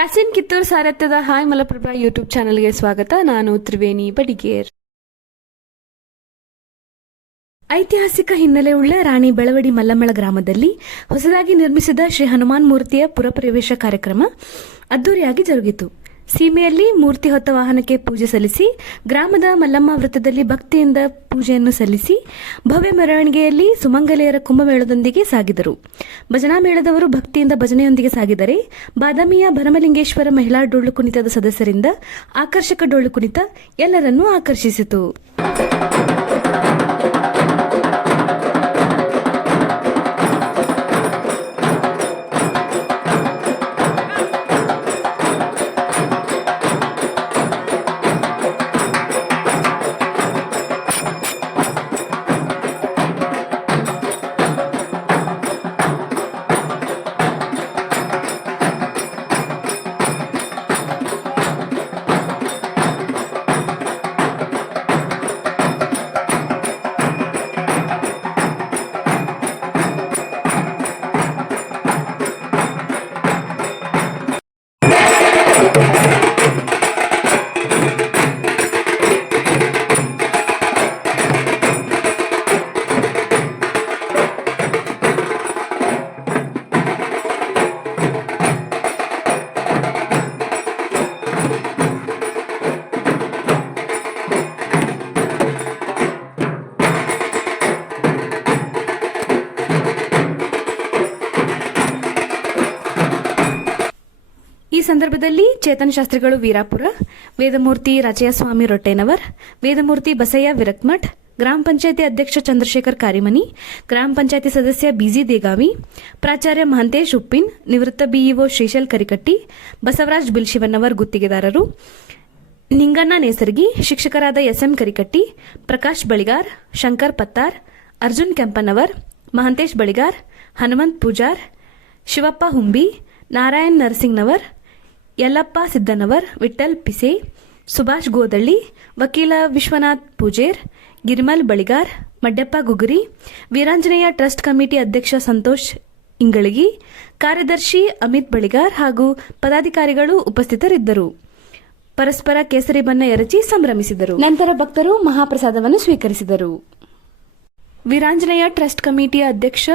Yasin Kittur ಸಾರಥ್ಯದ hi Malaprabha YouTube ಚಾನೆಲ್ಗೆ ಸ್ವಾಗತ. ನಾನು ತ್ರಿವೇಣಿ ಬಡಿಗೇರ್. ಐತಿಹಾಸಿಕ ಹಿನ್ನೆಲೆ ಉಳ್ಳ ರಾಣಿ ಬೆಳವಡಿ ಮಲ್ಲಮ್ಮಳ ಗ್ರಾಮದಲ್ಲಿ ಹೊಸದಾಗಿ ನಿರ್ಮಿಸಿದ ಶ್ರೀ ಹನುಮಾನ್ ಮೂರ್ತಿಯ ಪುರಪ್ರವೇಶ ಕಾರ್ಯಕ್ರಮ ಅದ್ದೂರಿಯಾಗಿ ಜರುಗಿತು. ಸೀಮೆಯಲ್ಲಿ ಮೂರ್ತಿ ಹೊತ್ತ ವಾಹನಕ್ಕೆ ಪೂಜೆ ಸಲ್ಲಿಸಿ ಗ್ರಾಮದ ಮಲ್ಲಮ್ಮ ವೃತ್ತದಲ್ಲಿ ಭಕ್ತಿಯಿಂದ ಪೂಜೆಯನ್ನು ಸಲ್ಲಿಸಿ ಭವ್ಯ ಮೆರವಣಿಗೆಯಲ್ಲಿ ಸುಮಂಗಲೆಯರ ಕುಂಭಮೇಳದೊಂದಿಗೆ ಸಾಗಿದರು. ಭಜನಾ ಮೇಳದವರು ಭಕ್ತಿಯಿಂದ ಭಜನೆಯೊಂದಿಗೆ ಸಾಗಿದರೆ ಬಾದಾಮಿಯ ಭರಮಲಿಂಗೇಶ್ವರ ಮಹಿಳಾ ಡೊಳ್ಳು ಕುಣಿತದ ಸದಸ್ಯರಿಂದ ಆಕರ್ಷಕ ಡೊಳ್ಳು ಕುಣಿತ ಎಲ್ಲರನ್ನೂ ಆಕರ್ಷಿಸಿತು. ಈ ಸಂದರ್ಭದಲ್ಲಿ ಚೇತನ್ ಶಾಸ್ತ್ರಿಗಳು ವೀರಾಪುರ, ವೇದಮೂರ್ತಿ ರಾಚಯ್ಯಸ್ವಾಮಿ ರೊಟ್ಟೇನವರ್, ವೇದಮೂರ್ತಿ ಬಸಯ್ಯ ವಿರಕ್ಮಠ್, ಗ್ರಾಮ ಪಂಚಾಯತಿ ಅಧ್ಯಕ್ಷ ಚಂದ್ರಶೇಖರ್ ಕಾರಿಮನಿ, ಗ್ರಾಮ ಪಂಚಾಯತಿ ಸದಸ್ಯ ಬಿಜಿ ದೇಗಾವಿ, ಪ್ರಾಚಾರ್ಯ ಮಹಂತೇಶ್ ಉಪ್ಪಿನ್, ನಿವೃತ್ತ ಬಿಇಒ ಶ್ರೀಶೈಲ್ ಕರಿಕಟ್ಟಿ, ಬಸವರಾಜ್ ಬಿಲ್ಶಿವನ್ನವರ್ ಗುತ್ತಿಗೆದಾರರು, ನಿಂಗಣ್ಣ ನೇಸರ್ಗಿ, ಶಿಕ್ಷಕರಾದ ಎಸ್ಎಂ ಕರಿಕಟ್ಟಿ, ಪ್ರಕಾಶ್ ಬಳಿಗಾರ್, ಶಂಕರ್ ಪತ್ತಾರ್, ಅರ್ಜುನ್ ಕೆಂಪನವರ್, ಮಹಂತೇಶ್ ಬಳಿಗಾರ್, ಹನುಮಂತ್ ಪೂಜಾರ್, ಶಿವಪ್ಪ ಹುಂಬಿ, ನಾರಾಯಣ್ ನರಸಿಂಗ್ನವರ್, ಯಲ್ಲಪ್ಪ ಸಿದ್ದನವರ್, ವಿಠ್ಠಲ್ ಪಿಸೆ, ಸುಭಾಷ್ ಗೋದಳ್ಳಿ, ವಕೀಲ ವಿಶ್ವನಾಥ್ ಪೂಜೇರ್, ಗಿರಿಮಲ್ ಬಳಿಗಾರ್, ಮಡ್ಯಪ್ಪ ಗುಗುರಿ, ವೀರಾಂಜನೇಯ ಟ್ರಸ್ಟ್ ಕಮಿಟಿ ಅಧ್ಯಕ್ಷ ಸಂತೋಷ್ ಇಂಗಳಗಿ, ಕಾರ್ಯದರ್ಶಿ ಅಮಿತ್ ಬಳಿಗಾರ್ ಹಾಗೂ ಪದಾಧಿಕಾರಿಗಳು ಉಪಸ್ಥಿತರಿದ್ದರು. ಪರಸ್ಪರ ಕೇಸರಿ ಬಣ್ಣ ಎರಚಿ ಸಂಭ್ರಮಿಸಿದರು. ನಂತರ ಭಕ್ತರು ಮಹಾಪ್ರಸಾದವನ್ನು ಸ್ವೀಕರಿಸಿದರು. ವೀರಾಂಜನೇಯ ಟ್ರಸ್ಟ್ ಕಮಿಟಿಯ ಅಧ್ಯಕ್ಷ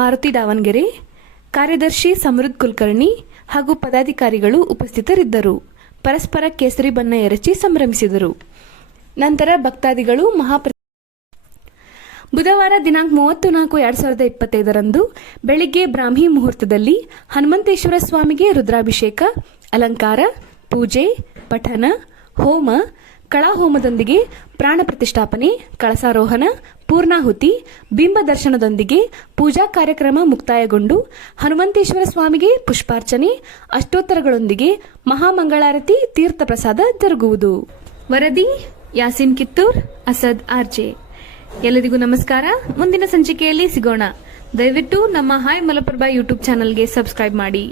ಮಾರುತಿ ದಾವಣಗೆರೆ, ಕಾರ್ಯದರ್ಶಿ ಸಮೃದ್ಧ್ ಕುಲಕರ್ಣಿ ಹಾಗೂ ಪದಾಧಿಕಾರಿಗಳು ಉಪಸ್ಥಿತರಿದ್ದರು. ಪರಸ್ಪರ ಕೇಸರಿ ಬಣ್ಣ ಎರಚಿ ಸಂಭ್ರಮಿಸಿದರು. ನಂತರ ಭಕ್ತಾದಿಗಳು ಬುಧವಾರ ದಿನಾಂಕ 30/4/2025 ಬೆಳಿಗ್ಗೆ ಬ್ರಾಹ್ಮಿ ಮುಹೂರ್ತದಲ್ಲಿ ಹನುಮಂತೇಶ್ವರ ಸ್ವಾಮಿಗೆ ರುದ್ರಾಭಿಷೇಕ, ಅಲಂಕಾರ, ಪೂಜೆ, ಪಠನ, ಹೋಮ, ಕಳಾಹೋಮದೊಂದಿಗೆ ಪ್ರಾಣ ಪ್ರತಿಷ್ಠಾಪನೆ, ಕಳಸಾರೋಹಣ, ಪೂರ್ಣಾಹುತಿ, ಬಿಂಬ ದರ್ಶನದೊಂದಿಗೆ ಪೂಜಾ ಕಾರ್ಯಕ್ರಮ ಮುಕ್ತಾಯಗೊಂಡು ಹನುಮಂತೇಶ್ವರ ಸ್ವಾಮಿಗೆ ಪುಷ್ಪಾರ್ಚನೆ, ಅಷ್ಟೋತ್ತರಗಳೊಂದಿಗೆ ಮಹಾಮಂಗಳಾರತಿ, ತೀರ್ಥ ಪ್ರಸಾದ ಜರುಗುವುದು. ವರದಿ ಯಾಸಿನ್ ಕಿತ್ತೂರ್, ಅಸದ್ ಆರ್ಜೆ. ಎಲ್ಲರಿಗೂ ನಮಸ್ಕಾರ. ಮುಂದಿನ ಸಂಚಿಕೆಯಲ್ಲಿ ಸಿಗೋಣ. ದಯವಿಟ್ಟು ನಮ್ಮ ಹಾಯ್ ಮಲಪ್ರಭಾ ಯೂಟ್ಯೂಬ್ ಚಾನೆಲ್ಗೆ ಸಬ್ಸ್ಕ್ರೈಬ್ ಮಾಡಿ.